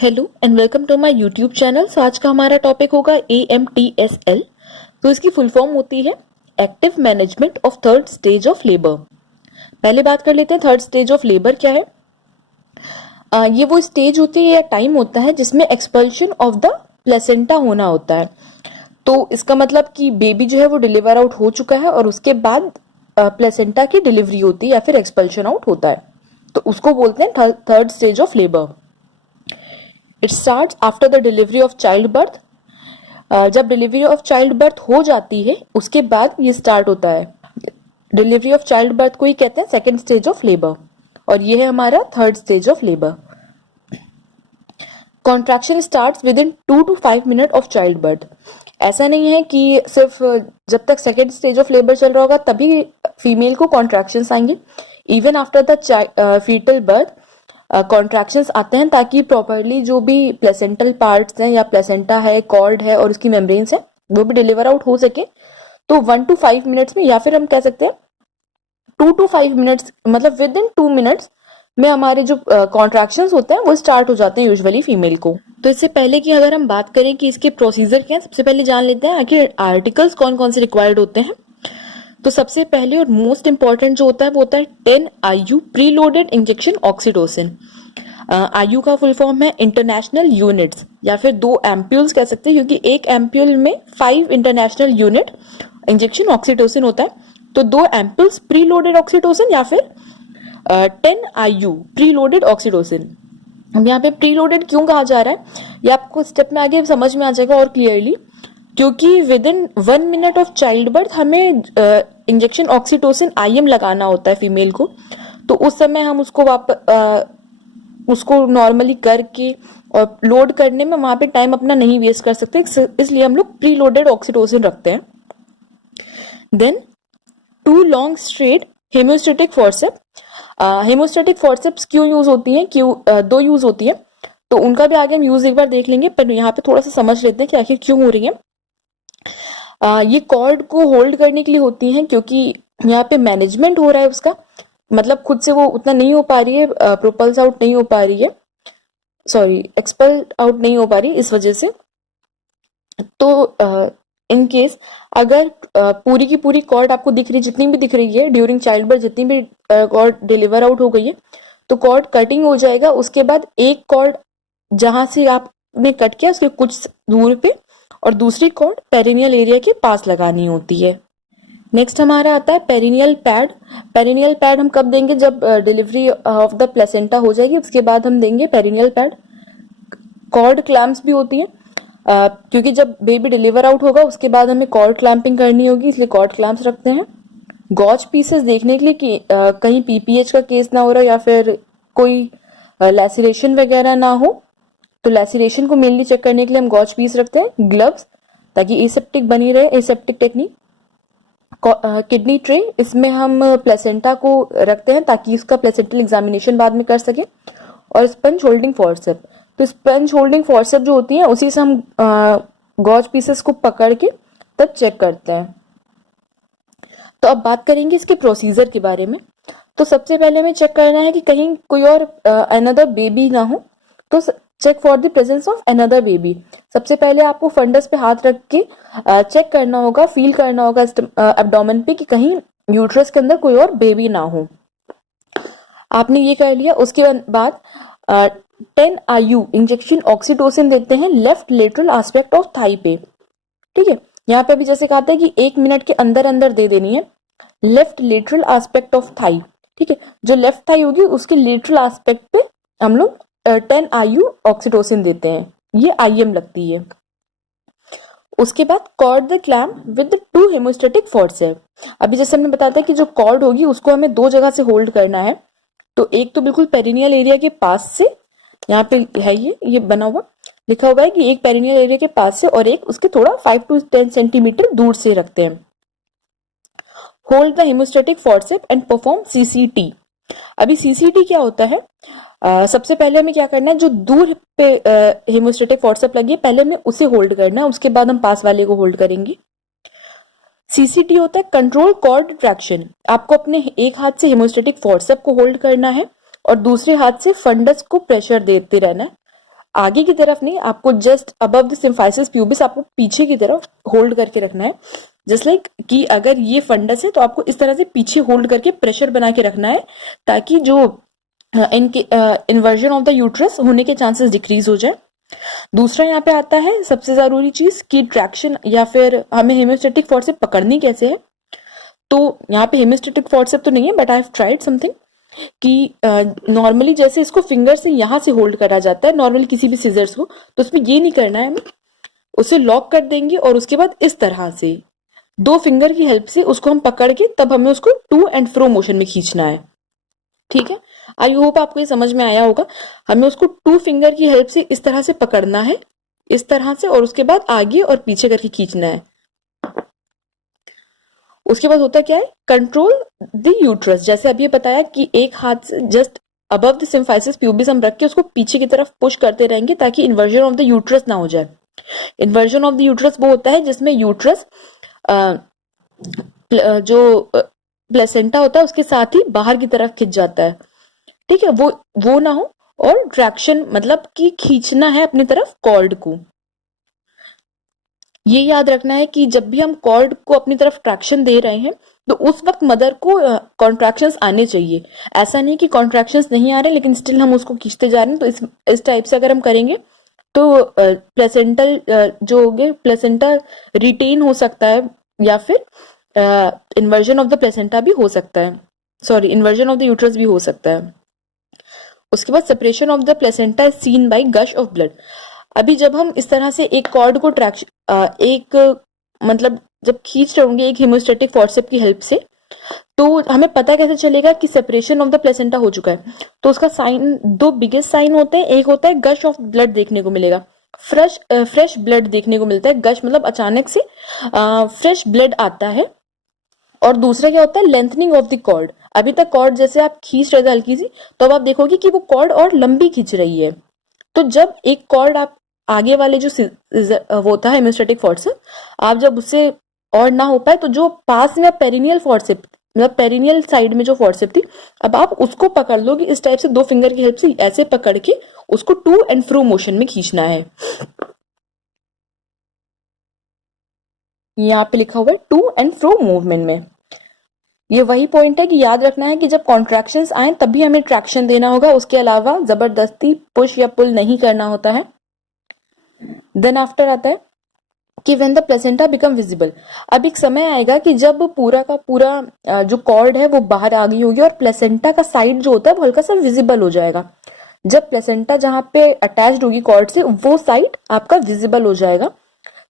Hello and welcome to my YouTube channel. So आज का हमारा टॉपिक होगा AMTSL। तो इसकी फुल फॉर्म होती है active management of third stage of labour. पहले बात कर लेते हैं थर्ड स्टेज ऑफ लेबर क्या है। ये वो स्टेज होती है या टाइम होता है जिसमें एक्सपल्शन ऑफ द प्लेसेंटा होना होता है। तो इसका मतलब कि बेबी जो है वो डिलीवर आउट हो चुका है और उसके बाद प्लेसेंटा की डिलीवरी होती है या फिर एक्सपल्शन आउट होता है, तो उसको बोलते हैं third stage of labour. It start after the delivery of child birth. जब डिलीवरी ऑफ चाइल्ड बर्थ हो जाती है उसके बाद ये स्टार्ट होता है। डिलीवरी ऑफ चाइल्ड बर्थ को ही कहते हैं सेकेंड स्टेज ऑफ लेबर और ये है हमारा third stage of labour. Contraction start with in 2 to 5 minute of child birth. ऐसा नहीं है कि सिर्फ जब तक सेकेंड स्टेज ऑफ लेबर चल रहा होगा तभी फीमेल को कॉन्ट्रैक्शंस आएंगे। Even after the foetal birth contractions आते हैं ताकि प्रॉपरली जो भी प्लेसेंटल पार्ट्स हैं या प्लेसेंटा है, कॉर्ड है और उसकी मेम्ब्रेन्स है वो भी डिलीवर आउट हो सके। तो 1 to 5 मिनट्स में या फिर हम कह सकते हैं 2 to 5 मिनट्स, मतलब विद इन 2 मिनट्स में हमारे जो कॉन्ट्रैक्शंस होते हैं वो स्टार्ट हो जाते हैं यूजुअली फीमेल को। तो इससे पहले कि अगर हम बात करें कि इसके प्रोसीजर क्या है, सबसे पहले जान लेते हैं आखिर आर्टिकल्स कौन कौन से रिक्वायर्ड होते हैं। तो सबसे पहले और मोस्ट इंपॉर्टेंट जो होता है वो होता है 10 IU preloaded injection oxytocin. IU का फुल फॉर्म है इंटरनेशनल यूनिट्स या फिर 2 एम्प्यूल्स कह सकते हैं क्योंकि एक एम्प्यूल में 5 इंटरनेशनल यूनिट इंजेक्शन ऑक्सीटोसिन होता है। तो 2 एम्प्यूल्स प्रीलोडेड ऑक्सीटोसिन या फिर 10 IU प्रीलोडेड ऑक्सीटोसिन। अब यहाँ पे प्रीलोडेड क्यों कहा जा रहा है ये आपको स्टेप में आगे समझ में आ जाएगा और क्लियरली, क्योंकि with in 1 minute of child birth हमें इंजेक्शन ऑक्सीटोसिन IM लगाना होता है फीमेल को। तो उस समय हम उसको नॉर्मली करके और लोड करने में वहां पे टाइम अपना नहीं वेस्ट कर सकते, इसलिए हम लोग प्री लोडेड ऑक्सीटोसिन रखते हैं। Then 2 long straight haemostatic forcep. Haemostatic forceps क्यों यूज होती है, क्यों 2 यूज होती है, तो उनका भी आगे हम यूज एक बार देख लेंगे, पर यहाँ पे थोड़ा सा समझ लेते हैं कि आखिर क्यों हो रही है। ये कॉर्ड को होल्ड करने के लिए होती हैं क्योंकि यहाँ पे मैनेजमेंट हो रहा है उसका, मतलब खुद से वो उतना नहीं हो पा रही है, प्रोपल्स आउट नहीं हो पा रही है, सॉरी एक्सपल आउट नहीं हो पा रही, इस वजह से। तो इन केस अगर पूरी की पूरी कॉर्ड आपको दिख रही, जितनी भी दिख रही है ड्यूरिंग चाइल्ड बर्थ, जितनी भी कॉर्ड डिलीवर आउट हो गई है तो कॉर्ड कटिंग हो जाएगा। उसके बाद एक कॉर्ड जहां से आपने कट किया उसके कुछ दूर पे और दूसरी कॉर्ड पेरिनियल एरिया के पास लगानी होती है। नेक्स्ट हमारा आता है पेरिनियल पैड। पेरिनियल पैड हम कब देंगे, जब डिलीवरी ऑफ द प्लेसेंटा हो जाएगी उसके बाद हम देंगे पेरिनियल पैड। कॉर्ड क्लैम्प्स भी होती हैं क्योंकि जब बेबी डिलीवर आउट होगा उसके बाद हमें कॉर्ड क्लैंपिंग करनी होगी, इसलिए कॉर्ड क्लैम्प्स रखते हैं। गॉज पीसेस देखने के लिए कि कहीं PPH का केस ना हो रहा या फिर कोई लैसिरेशन वगैरह ना हो, तो लैसिरेशन को मेनली चेक करने के लिए हम गॉज पीस रखते हैं। ग्लव्स ताकि एसेप्टिक बनी रहे, एसेप्टिक टेक्निक। किडनी ट्रे, इसमें हम प्लेसेंटा को रखते हैं ताकि उसका प्लेसेंटल एग्जामिनेशन बाद में कर सके। और स्पंज होल्डिंग फोर्सेप, तो स्पंज होल्डिंग फोर्सेप जो होती है उसी से हम गॉज पीसेस को पकड़ के तब चेक करते हैं। तो अब बात करेंगे इसके प्रोसीजर के बारे में। तो सबसे पहले हमें चेक करना है कि कहीं कोई और अनदर बेबी ना हो, तो check for the presence of another baby. सबसे पहले आपको फंडस पे हाथ रख के चेक करना होगा, फील करना होगा एब्डोमेन पे कि कहीं यूट्रस के अंदर कोई और बेबी ना हो। आपने ये कर लिया, उसके बाद 10 IU इंजेक्शन ऑक्सीटोसिन देते हैं left lateral aspect of thigh पे। ठीक है, यहाँ पे भी जैसे कहा था कि 1 मिनट के अंदर अंदर दे देनी है left lateral aspect of thigh. ठीक है, जो लेफ्ट थाई होगी उसके लेटरल एस्पेक्ट पे हम लोग 10 IU ऑक्सीटोसिन देते हैं, ये IM लगती है। उसके बाद cord the clamp with 2 haemostatic forcep. अभी जैसे हमने बताया था कि जो कॉर्ड होगी उसको हमें 2 जगह से होल्ड करना है, तो एक तो बिल्कुल पेरिनियल एरिया के पास से, यहाँ पे है ये बना हुआ लिखा हुआ है कि एक पेरिनियल एरिया के पास से और एक उसके थोड़ा 5 to 10 सेंटीमीटर दूर से रखते हैं। Hold the haemostatic forcep and perform CCT। अभी CCT क्या होता है, सबसे पहले हमें क्या करना है, जो दूर पे हेमोस्टेटिक फोर्सेप लगी है पहले हमें उसे होल्ड करना है, उसके बाद हम पास वाले को होल्ड करेंगे। CCT होता है कंट्रोल कॉर्ड ट्रैक्शन। आपको अपने एक हाथ से हेमोस्टेटिक फोर्सेप को होल्ड करना है और दूसरे हाथ से फंडस को प्रेशर देते रहना है आगे की तरफ नहीं, आपको just above the symphysis pubis आपको पीछे की तरफ होल्ड करके रखना है। जस्ट लाइक कि अगर ये फंडस है तो आपको इस तरह से पीछे होल्ड करके प्रेशर बना के रखना है, ताकि जो इनके इन्वर्जन ऑफ द यूट्रस होने के चांसेस डिक्रीज हो जाए। दूसरा यहाँ पे आता है सबसे जरूरी चीज कि ट्रैक्शन या फिर हमें हेमियोस्टेटिक फोर्सेप पकड़नी कैसे है। तो यहाँ पे हेमियोस्टेटिक फोर्सेप तो नहीं है, but I have tried something कि नॉर्मली जैसे इसको फिंगर से यहाँ से होल्ड करा जाता है नॉर्मली किसी भी सीजर्स को, तो उसमें ये नहीं करना है हमें, उसे लॉक कर देंगे और उसके बाद इस तरह से दो फिंगर की हेल्प से उसको हम पकड़ के तब हमें उसको टू एंड फ्रो मोशन में खींचना है। ठीक है, आई होप आपको ये समझ में आया होगा। हमें उसको टू फिंगर की हेल्प से इस तरह से पकड़ना है, इस तरह से, और उसके बाद आगे और पीछे करके खींचना है। उसके बाद होता क्या है, कंट्रोल द यूट्रस। जैसे अभी बताया कि एक हाथ से just above the symphysis pubis हम रख के उसको पीछे की तरफ पुश करते रहेंगे ताकि इन्वर्जन ऑफ द यूट्रस ना हो जाए। इन्वर्जन ऑफ द यूट्रस वो होता है जिसमें यूट्रस जो प्लेसेंटा होता है उसके साथ ही बाहर की तरफ खिंच जाता है। ठीक है, वो ना हो, और ट्रैक्शन मतलब कि खींचना है अपनी तरफ कॉर्ड को। ये याद रखना है कि जब भी हम कॉर्ड को अपनी तरफ ट्रैक्शन दे रहे हैं तो उस वक्त मदर को कॉन्ट्रैक्शंस आने चाहिए। ऐसा नहीं कि कॉन्ट्रैक्शंस नहीं आ रहे लेकिन स्टिल हम उसको खींचते जा रहे हैं। तो इस टाइप से अगर हम करेंगे तो प्लेसेंटल जो होगे प्लेसेंटा रिटेन हो सकता है, या फिर इन्वर्जन ऑफ द प्लेसेंटा भी हो सकता है, sorry inversion of the uterus भी हो सकता है। उसके बाद separation of the placenta is seen by gush of blood. अभी जब हम इस तरह से एक कॉर्ड को एक मतलब जब खींच रहे होंगे एक हेमोस्टेटिक फोर्सेप की हेल्प से, तो हमें पता कैसे चलेगा कि सेपरेशन ऑफ द प्लेसेंटा हो चुका है। तो उसका साइन, दो बिगेस्ट साइन होते हैं। एक होता है गश ऑफ ब्लड देखने को मिलेगा, फ्रेश ब्लड देखने को मिलता है। गश मतलब अचानक से फ्रेश ब्लड आता है। और दूसरा क्या होता है, लेंथनिंग ऑफ द कॉर्ड। अभी तक कॉर्ड जैसे आप खींच रहे थे हल्की सी, तो अब आप देखोगे कि वो कॉर्ड और लंबी खींच रही है। तो जब एक कॉर्ड आप आगे वाले जो वो होता है हेमियोस्टेटिक फोर्सेप, आप जब उससे और ना हो पाए तो जो पास में पेरिनियल फोर्सेप मतलब पेरिनियल साइड में जो फोर्सेप थी, अब आप उसको पकड़ लोगे इस टाइप से दो फिंगर की हेल्प से, ऐसे पकड़ के उसको टू एंड फ्रो मोशन में खींचना है। यहाँ पे लिखा हुआ है टू एंड फ्रो मूवमेंट में। ये वही पॉइंट है कि याद रखना है कि जब कॉन्ट्रैक्शंस आए तभी हमें ट्रैक्शन देना होगा, उसके अलावा जबरदस्ती पुश या पुल नहीं करना होता है। देन आफ्टर आता है कि when the placenta become visible. अब एक समय आएगा कि जब पूरा का पूरा जो कॉर्ड है वो बाहर आ गई होगी और प्लेसेंटा का साइड जो होता है वो हल्का सा विजिबल हो जाएगा। जब प्लेसेंटा जहां पे अटैच्ड होगी कॉर्ड से वो साइड आपका विजिबल हो जाएगा,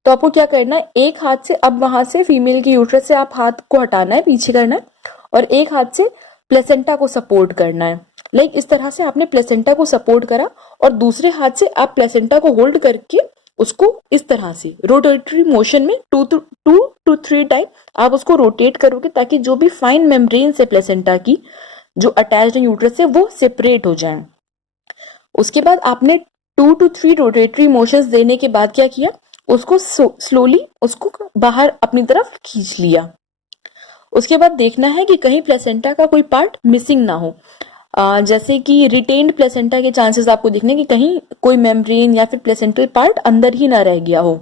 तो आपको क्या करना है, एक हाथ से अब वहां से फीमेल की यूट्रस से आप हाथ को हटाना है, पीछे करना है, और एक हाथ से प्लेसेंटा को सपोर्ट करना है। लाइक इस तरह से आपने प्लेसेंटा को सपोर्ट करा और दूसरे हाथ से आप प्लेसेंटा को होल्ड करके उसको इस तरह से रोटेटरी मोशन में टू टू थ्री टाइम आप उसको रोटेट करोगे, ताकि जो भी फाइन मेम्ब्रेन है प्लेसेंटा की जो अटैच्ड है यूट्रस से वो सेपरेट हो जाए। उसके बाद आपने 2 to 3 रोटेटरी मोशंस देने के बाद क्या किया, उसको स्लोली उसको बाहर अपनी तरफ खींच लिया। उसके बाद देखना है कि कहीं प्लेसेंटा का कोई पार्ट मिसिंग ना हो। जैसे कि रिटेन्ड प्लेसेंटा के चांसेस आपको दिखने कि कहीं कोई मेम्ब्रेन या फिर प्लेसेंटल पार्ट अंदर ही ना रह गया हो।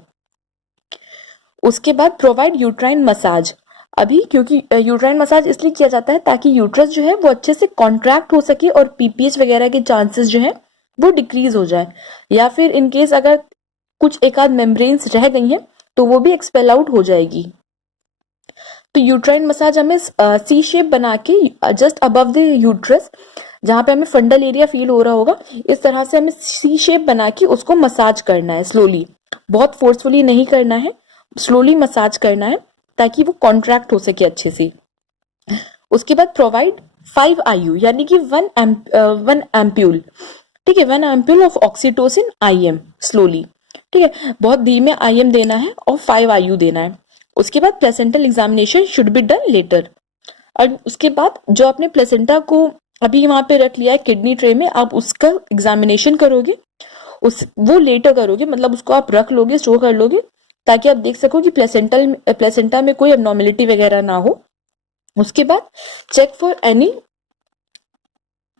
उसके बाद प्रोवाइड यूट्राइन मसाज। अभी क्योंकि यूट्राइन मसाज इसलिए किया जाता है ताकि यूट्रस जो है वो अच्छे से कॉन्ट्रैक्ट हो सके और पीपीएच वगैरह के चांसेस जो है वो डिक्रीज हो जाए, या फिर इनकेस अगर कुछ एक आध मेम्ब्रेन्स रह गई हैं तो वो भी एक्सपेल आउट हो जाएगी। तो यूट्राइन मसाज हमें सी शेप बना के जस्ट अबव द यूट्रस जहां पे हमें फंडल एरिया फील हो रहा होगा, इस तरह से हमें सी शेप बना के उसको मसाज करना है स्लोली, बहुत फोर्सफुली नहीं करना है, स्लोली मसाज करना है ताकि वो कॉन्ट्रैक्ट हो सके अच्छे से। उसके बाद प्रोवाइड 5 IU यानी कि 1 एम्प्यूल, ठीक है, 1 ampoule of oxytocin IM slowly, ठीक है, बहुत धीमे IM देना है और 5 IU देना है। उसके बाद placental examination should be done later. और उसके बाद जो आपने प्लेसेंटा को अभी वहां पे रख लिया है किडनी ट्रे में, आप उसका एग्जामिनेशन करोगे, वो लेटर करोगे, मतलब उसको आप रख लोगे, स्टोर कर लोगे, ताकि आप देख सको कि प्लेसेंटा में कोई एबनॉर्मेलिटी वगैरह ना हो। उसके बाद चेक फॉर एनी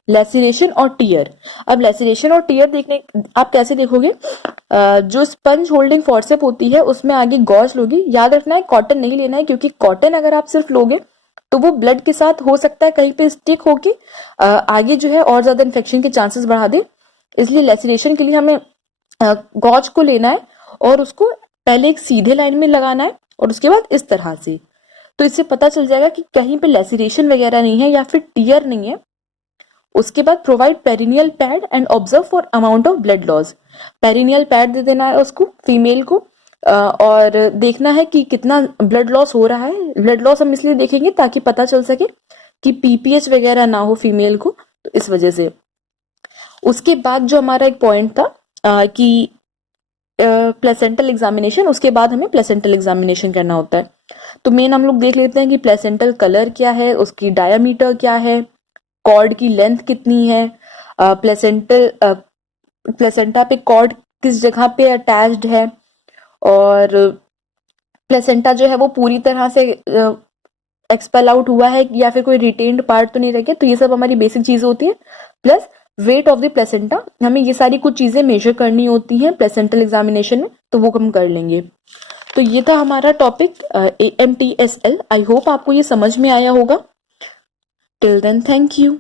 लेसिरेशन और टीयर। अब लेसिरेशन और टीयर देखने आप कैसे देखोगे, जो स्पंज होल्डिंग फॉर्सेप होती है उसमें आगे गॉज लोगी। याद रखना है कॉटन नहीं लेना है, क्योंकि कॉटन अगर आप सिर्फ लोगे तो वो ब्लड के साथ हो सकता है कहीं पे स्टिक होके आगे जो है और ज्यादा इन्फेक्शन के चांसेस बढ़ा दे। इसलिए लेसिरेशन के लिए हमें गॉज को लेना है और उसको पहले एक सीधे लाइन में लगाना है और उसके बाद इस तरह से। तो इससे पता चल जाएगा कि कहीं पे लेसिरेशन वगैरह नहीं है या फिर टीयर नहीं है। उसके बाद provide perineal pad and observe for amount of blood loss. Perineal pad दे देना है उसको, फीमेल को, और देखना है कि कितना ब्लड लॉस हो रहा है। ब्लड लॉस हम इसलिए देखेंगे ताकि पता चल सके कि पीपीएच वगैरह ना हो फीमेल को, तो इस वजह से। उसके बाद जो हमारा एक पॉइंट था कि प्लेसेंटल एग्जामिनेशन, उसके बाद हमें प्लेसेंटल एग्जामिनेशन करना होता है। तो मेन हम लोग देख लेते हैं कि प्लेसेंटल कलर क्या है, उसकी डायामीटर क्या है, कॉर्ड की लेंथ कितनी है, प्लेसेंटा पे कॉर्ड किस जगह पे अटैच्ड है, और प्लेसेंटा जो है वो पूरी तरह से एक्सपेल आउट हुआ है या फिर कोई रिटेन्ड पार्ट तो नहीं रह गया। तो ये सब हमारी बेसिक चीजें होती है। Plus weight of the placenta, हमें ये सारी कुछ चीजें मेजर करनी होती हैं प्लेसेंटल एग्जामिनेशन में, तो वो हम कर लेंगे। तो ये था हमारा टॉपिक AMTSL। आई होप आपको ये समझ में आया होगा। Till then thank you.